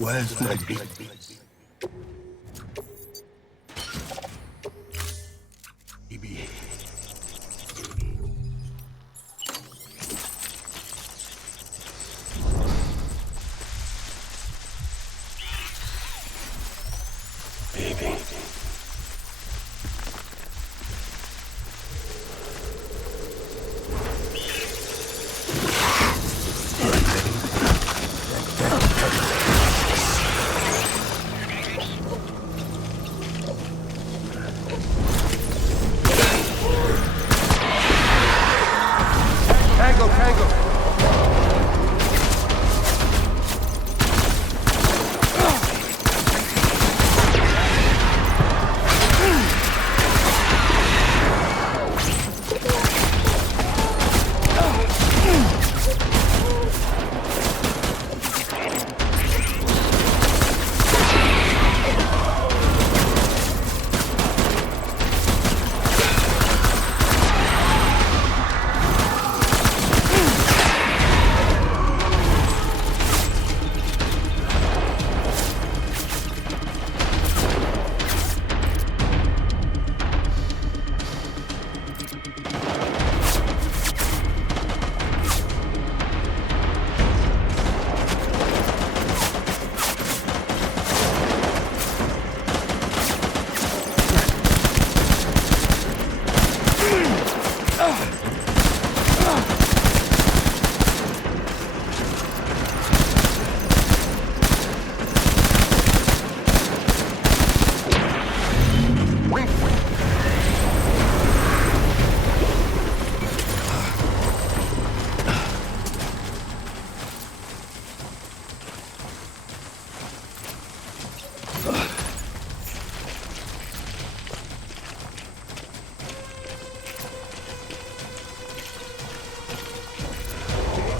Where's my baby? Baby. Baby. Tango, tango!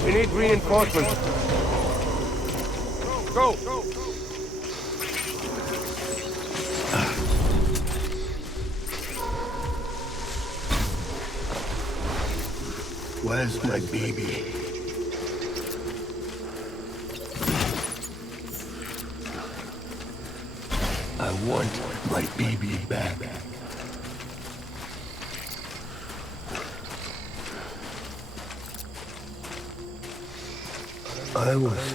We need reinforcements. Go! Where's my baby? I want my baby back. I was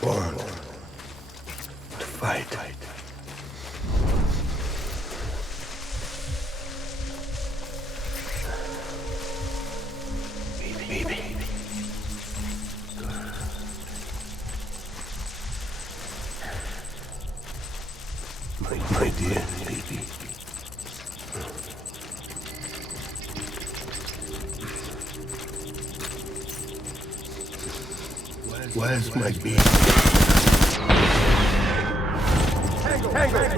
born to fight. Baby. My dear baby. Where's my baby?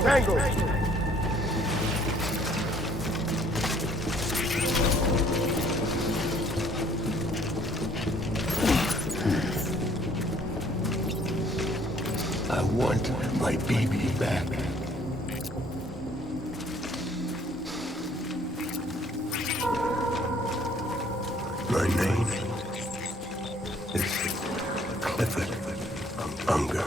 Tango! I want my baby back. My name is Clifford Unger.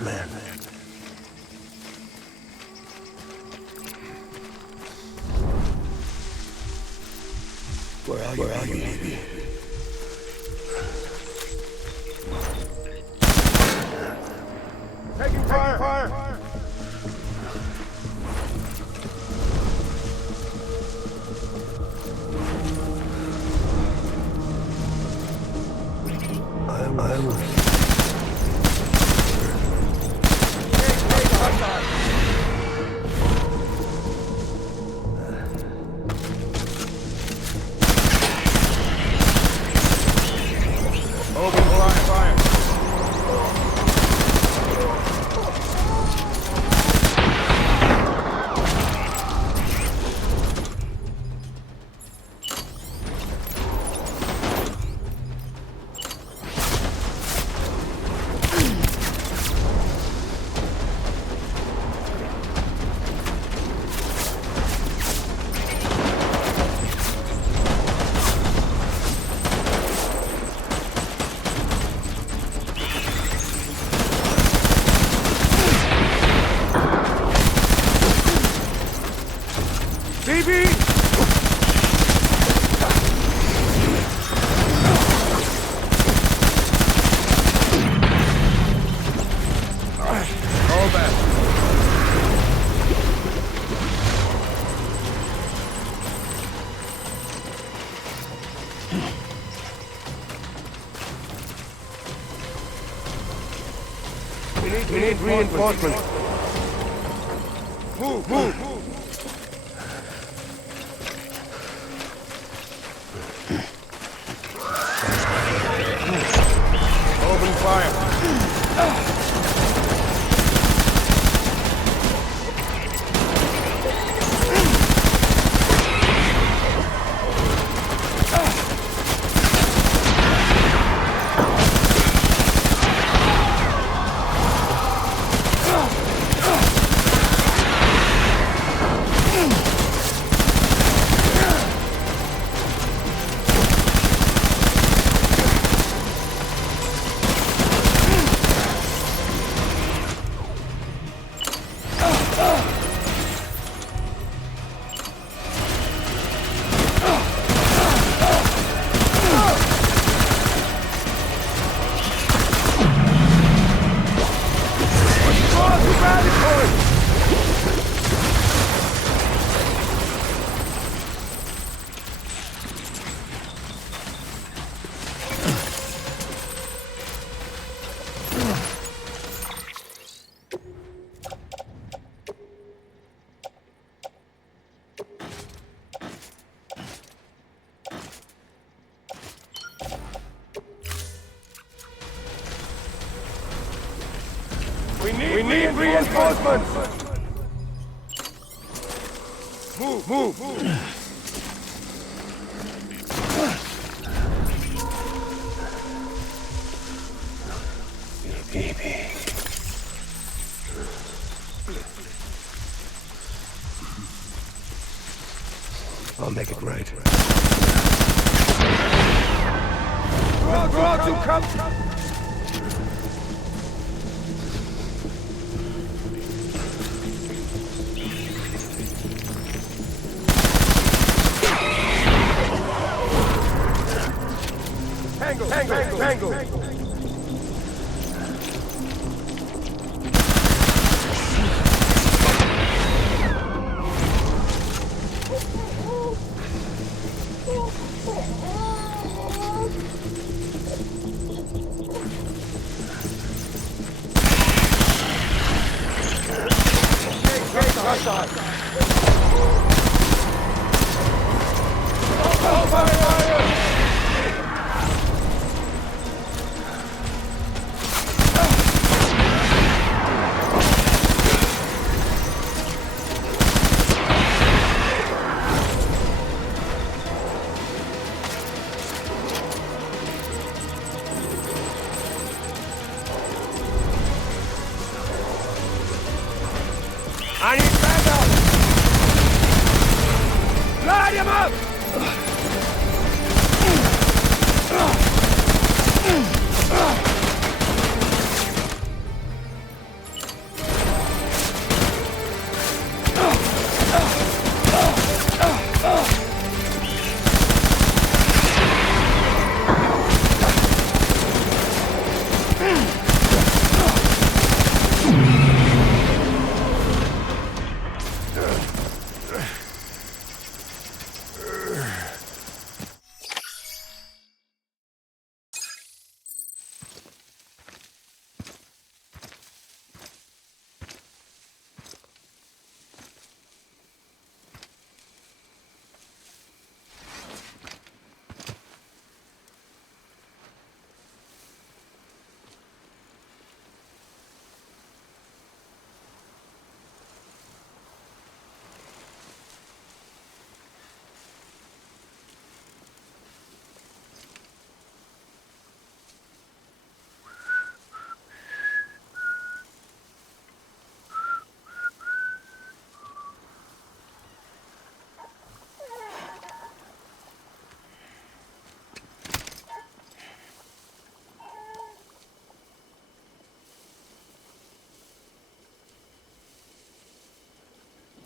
Man. Where are you, baby? Taking fire! I was... BB! Hold back. We need reinforcements. Move, move, move. Open fire. We need reinforcements! Move, move, move! Baby. I'll make it right. Draw to come! Tango! I need backup! Light him up!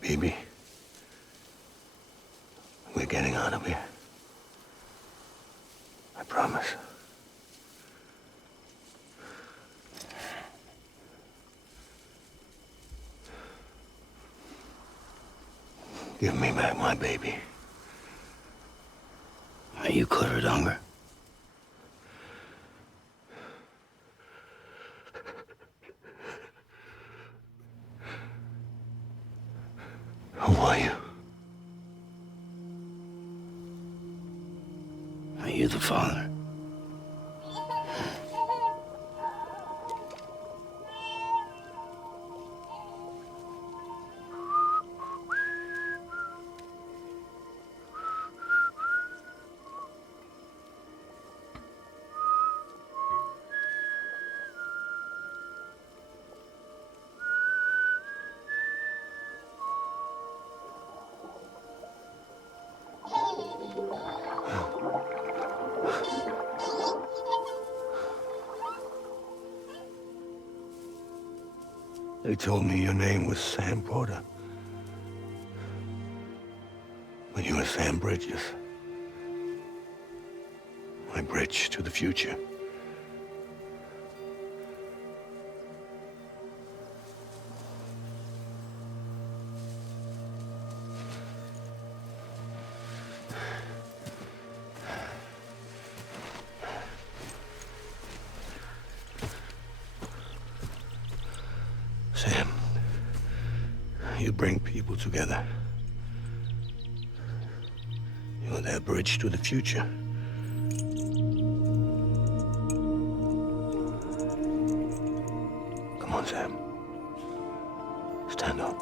Baby. getting out of here. I promise. Give me back my baby. Are you Clifford Unger? Who are you? Are you the father? They told me your name was Sam Porter. But you were Sam Bridges. My bridge to the future. Sam, you bring people together. You're their bridge to the future. Come on, Sam. Stand up.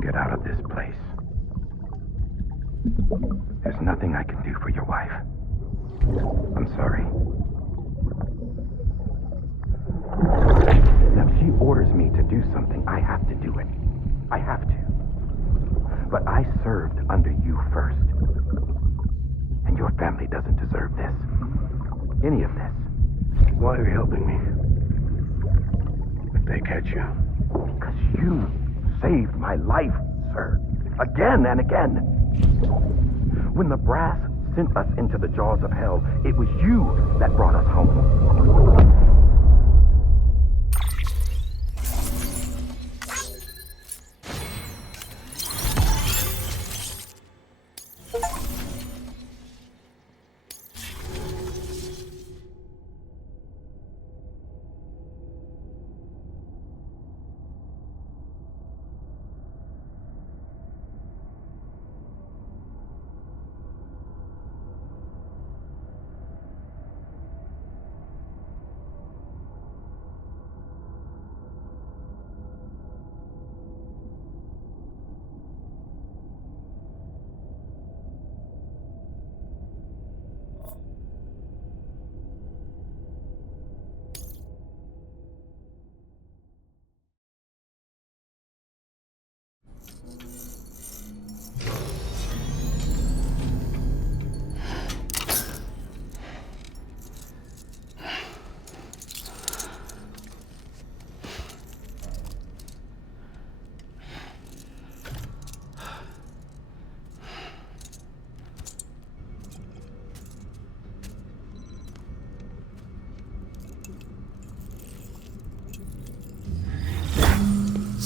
Get out of this place. There's nothing I can do for your wife. I'm sorry. Now, if she orders me to do something, I have to do it. I have to. But I served under you first. And your family doesn't deserve this. Any of this. Why are you helping me? If they catch you. Because you saved my life, sir. Again and again. When the brass sent us into the jaws of hell, it was you that brought us home.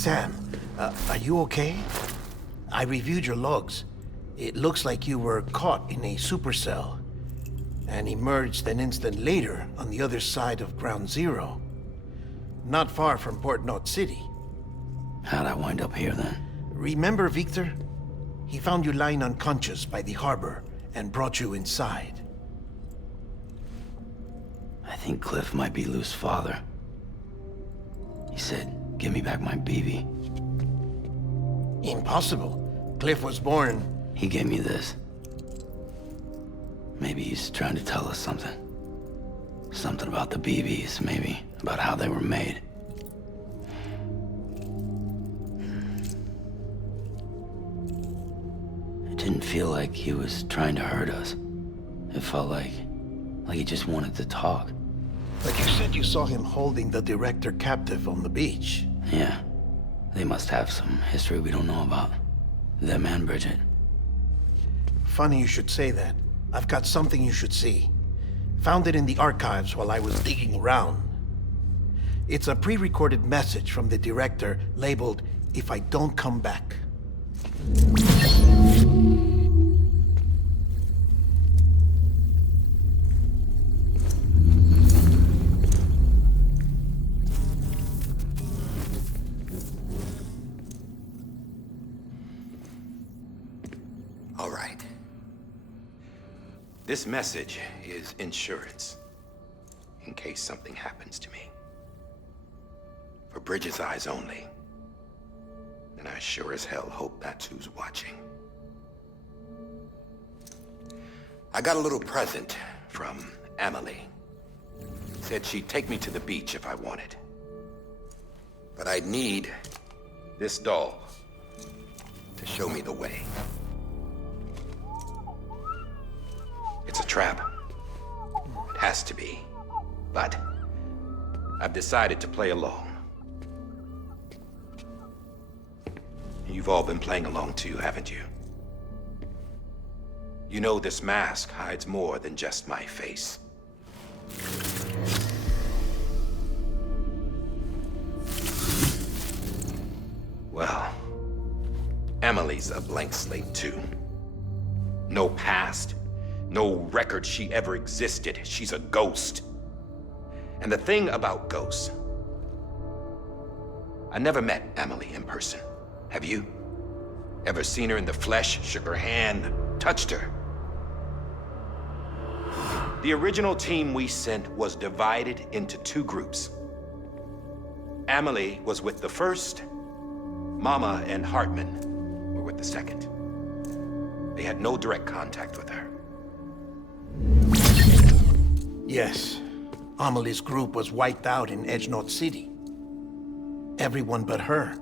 Sam, are you okay? I reviewed your logs. It looks like you were caught in a supercell and emerged an instant later on the other side of Ground Zero. Not far from Port Knot City. How'd I wind up here then? Remember Victor? He found you lying unconscious by the harbor and brought you inside. I think Cliff might be Lou's father. He said, give me back my BB. Impossible. Cliff was born... He gave me this. Maybe he's trying to tell us something. Something about the BBs, maybe. About how they were made. It didn't feel like he was trying to hurt us. It felt like he just wanted to talk. But you said you saw him holding the director captive on the beach. Yeah. They must have some history we don't know about. Them and Bridget. Funny you should say that. I've got something you should see. Found it in the archives while I was digging around. It's a pre-recorded message from the director labeled, "If I don't come back." All right. This message is insurance, in case something happens to me. For Bridget's eyes only. And I sure as hell hope that's who's watching. I got a little present from Emily. Said she'd take me to the beach if I wanted. But I'd need this doll to show me the way. It's a trap. It has to be. But I've decided to play along. You've all been playing along too, haven't you? You know this mask hides more than just my face. Well, Emily's a blank slate too. No past. No record she ever existed. She's a ghost. And the thing about ghosts, I never met Emily in person. Have you? Ever seen her in the flesh, shook her hand, touched her? The original team we sent was divided into two groups. Emily was with the first. Mama and Hartman were with the second. They had no direct contact with her. Yes. Amelie's group was wiped out in Edge Knot City. Everyone but her.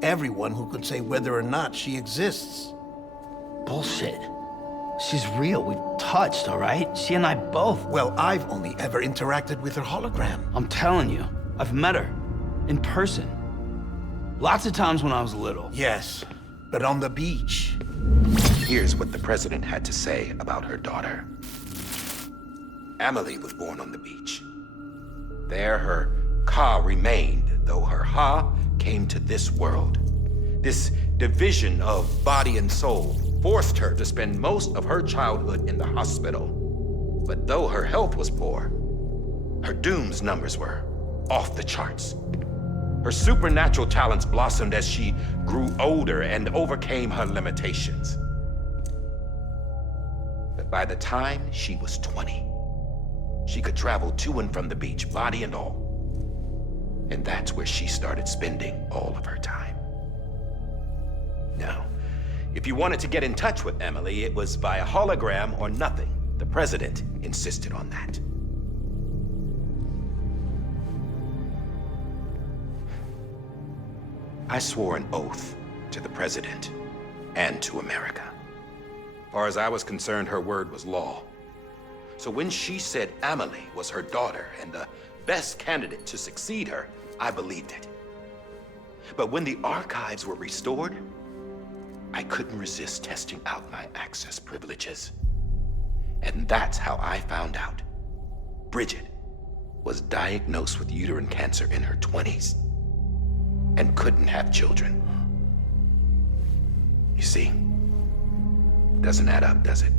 Everyone who could say whether or not she exists. Bullshit. She's real. We've touched, all right? She and I both. Well, I've only ever interacted with her hologram. I'm telling you, I've met her. In person. Lots of times when I was little. Yes, but on the beach. Here's what the president had to say about her daughter. Emily was born on the beach. There her Ka remained, though her Ha came to this world. This division of body and soul forced her to spend most of her childhood in the hospital. But though her health was poor, her Doom's numbers were off the charts. Her supernatural talents blossomed as she grew older and overcame her limitations. But by the time she was 20, she could travel to and from the beach, body and all. And that's where she started spending all of her time. Now, if you wanted to get in touch with Emily, it was via hologram or nothing. The president insisted on that. I swore an oath to the president and to America. As far as I was concerned, her word was law. So when she said Emily was her daughter and the best candidate to succeed her, I believed it. But when the archives were restored, I couldn't resist testing out my access privileges. And that's how I found out Bridget was diagnosed with uterine cancer in her 20s. and couldn't have children. You see, doesn't add up, does it?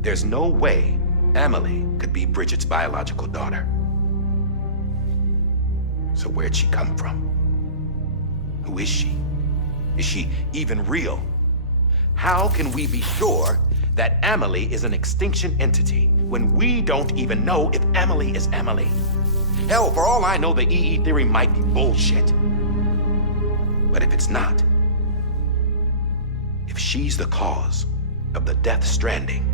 There's no way Amelie could be Bridget's biological daughter. So where'd she come from? Who is she? Is she even real? How can we be sure that Amelie is an extinction entity when we don't even know if Amelie is Amelie? Hell, for all I know, the EE theory might be bullshit. But if it's not, if she's the cause of the death stranding,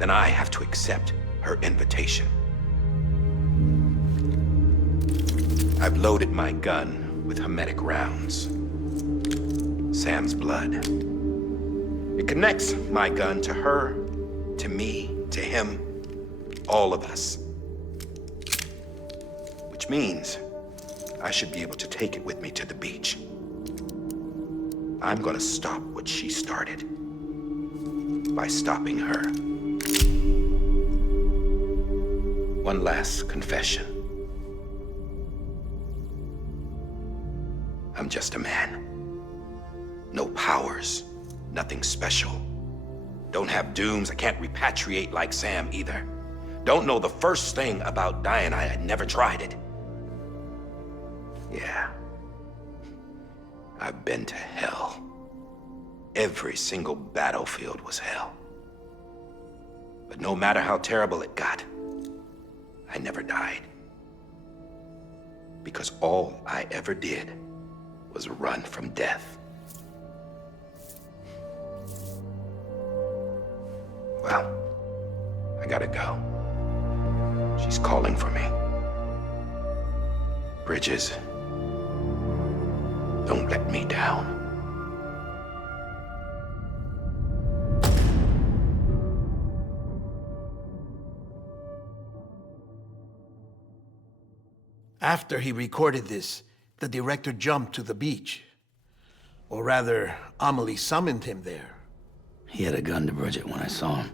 then I have to accept her invitation. I've loaded my gun with hermetic rounds. Sam's blood. It connects my gun to her, to me, to him, all of us. Which means I should be able to take it with me to the beach. I'm gonna stop what she started by stopping her. One last confession. I'm just a man. No powers, nothing special. Don't have dooms, I can't repatriate like Sam either. Don't know the first thing about dying, I had never tried it. Yeah. I've been to hell. Every single battlefield was hell. But no matter how terrible it got, I never died. Because all I ever did was run from death. Well, I gotta go. She's calling for me. Bridges, don't let me down. After he recorded this, the director jumped to the beach. Or rather, Amelie summoned him there. He had a gun to Bridget when I saw him.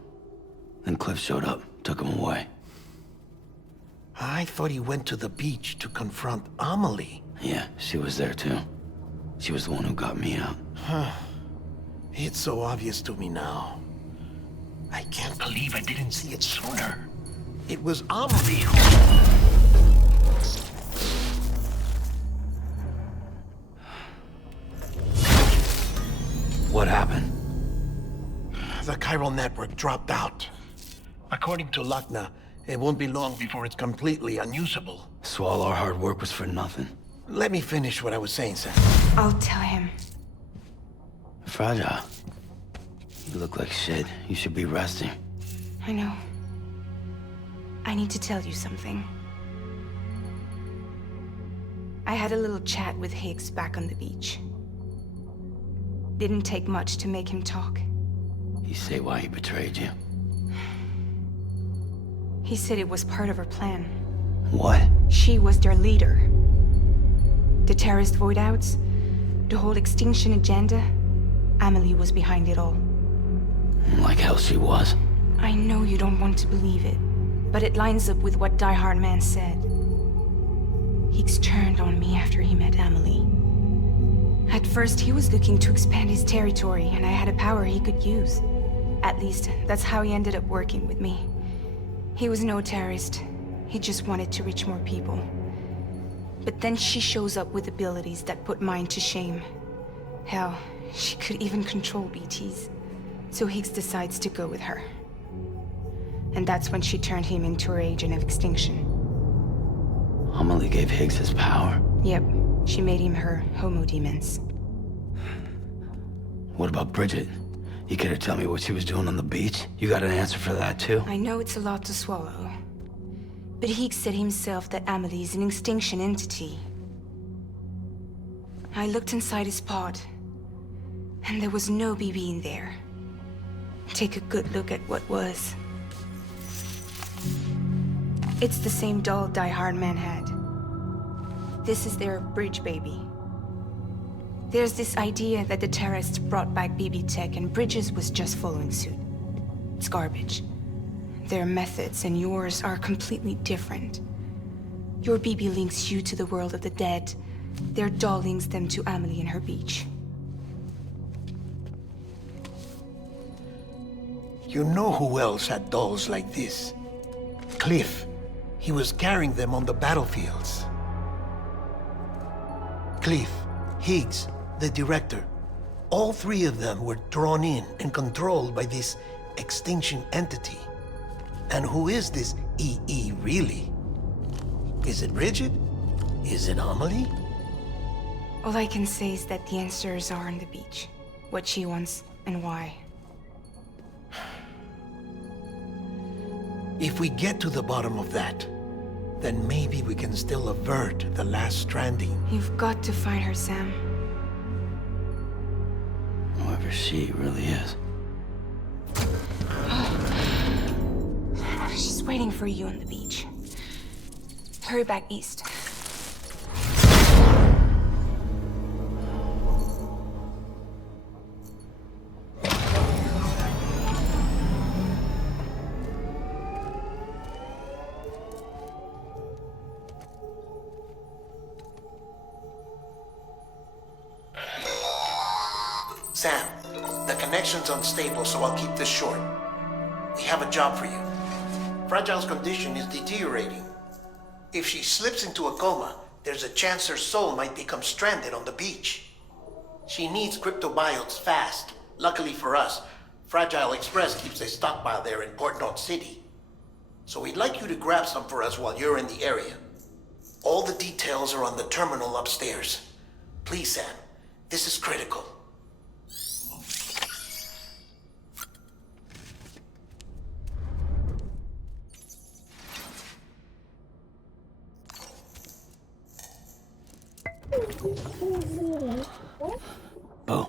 Then Cliff showed up, took him away. I thought he went to the beach to confront Amelie. Yeah, she was there too. She was the one who got me out. It's so obvious to me now. I can't believe I didn't see it sooner. It was Amelie who... What happened? The chiral network dropped out. According to Lakna, it won't be long before it's completely unusable. So all our hard work was for nothing. Let me finish what I was saying, Sam. I'll tell him. Fragile. You look like shit. You should be resting. I know. I need to tell you something. I had a little chat with Higgs back on the beach. Didn't take much to make him talk. You say why he betrayed you? He said it was part of her plan. What? She was their leader. The terrorist void-outs, the whole extinction agenda, Amelie was behind it all. Like hell she was. I know you don't want to believe it, but it lines up with what Die Hard Man said. Higgs turned on me after he met Amelie. At first, he was looking to expand his territory, and I had a power he could use. At least, that's how he ended up working with me. He was no terrorist. He just wanted to reach more people. But then she shows up with abilities that put mine to shame. Hell, she could even control BTs. So Higgs decides to go with her. And that's when she turned him into her agent of extinction. Amelie gave Higgs his power? Yep. She made him her homo demons. What about Bridget? You care to tell me what she was doing on the beach? You got an answer for that too? I know it's a lot to swallow. But Higgs said himself that Amelie is an extinction entity. I looked inside his pod, and there was no BB in there. Take a good look at what was. It's the same doll Die Hard Man had. This is their bridge baby. There's this idea that the terrorists brought back BB tech and Bridges was just following suit. It's garbage. Their methods and yours are completely different. Your BB links you to the world of the dead, Their doll links them to Amelie and her beach. You know who else had dolls like this? Cliff. He was carrying them on the battlefields. Cliff, Higgs, the director. All three of them were drawn in and controlled by this extinction entity. And who is this EE really? Is it Bridget? Is it Amelie? All I can say is that the answers are on the beach. What she wants and why. If we get to the bottom of that, then maybe we can still avert the last stranding. You've got to find her, Sam. Whoever she really is. She's waiting for you on the beach. Hurry back east. Sam, the connection's unstable, so I'll keep this short. We have a job for you. Fragile's condition is deteriorating. If she slips into a coma, there's a chance her soul might become stranded on the beach. She needs cryptobiotes fast. Luckily for us, Fragile Express keeps a stockpile there in Port North City. So we'd like you to grab some for us while you're in the area. All the details are on the terminal upstairs. Please, Sam, this is critical. Bo.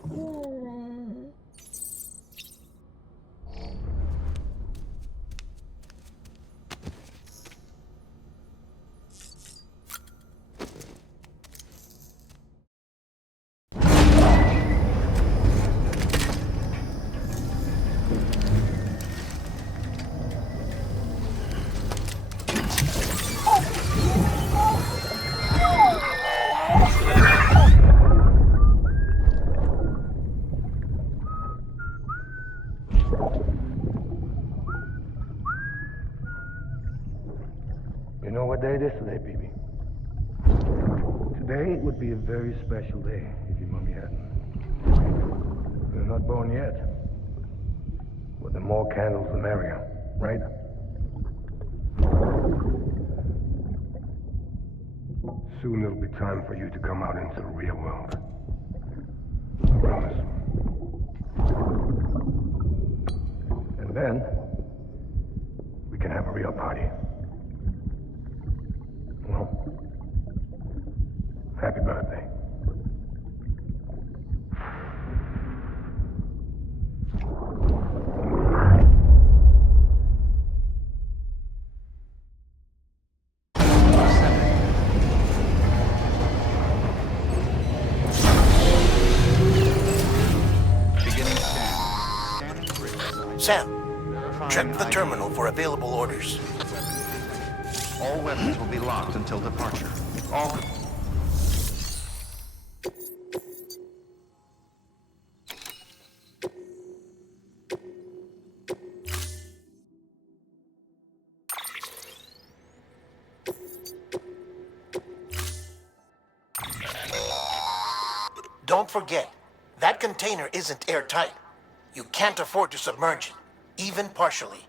You know what day it is today, BB? Today would be a very special day if your mommy hadn't. You're not born yet. But the more candles, the merrier, right? Soon it'll be time for you to come out into the real world. I promise. And then, we can have a real party. Well, happy birthday. Sam, check the terminal for available orders. All weapons will be locked until departure. All... Don't forget, that container isn't airtight. You can't afford to submerge it, even partially.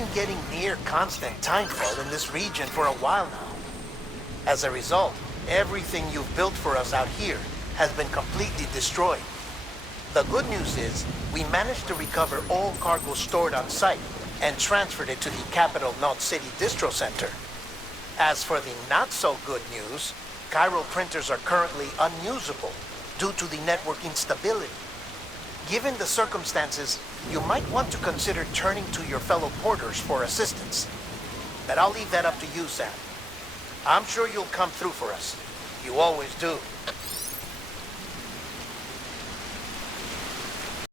been getting near constant timefall in this region for a while now. As a result, everything you've built for us out here has been completely destroyed. The good news is, we managed to recover all cargo stored on site and transferred it to the Capital Knot City Distro Center. As for the not-so-good news, Chiral printers are currently unusable due to the network instability. Given the circumstances, you might want to consider turning to your fellow porters for assistance. But I'll leave that up to you, Sam. I'm sure you'll come through for us. You always do.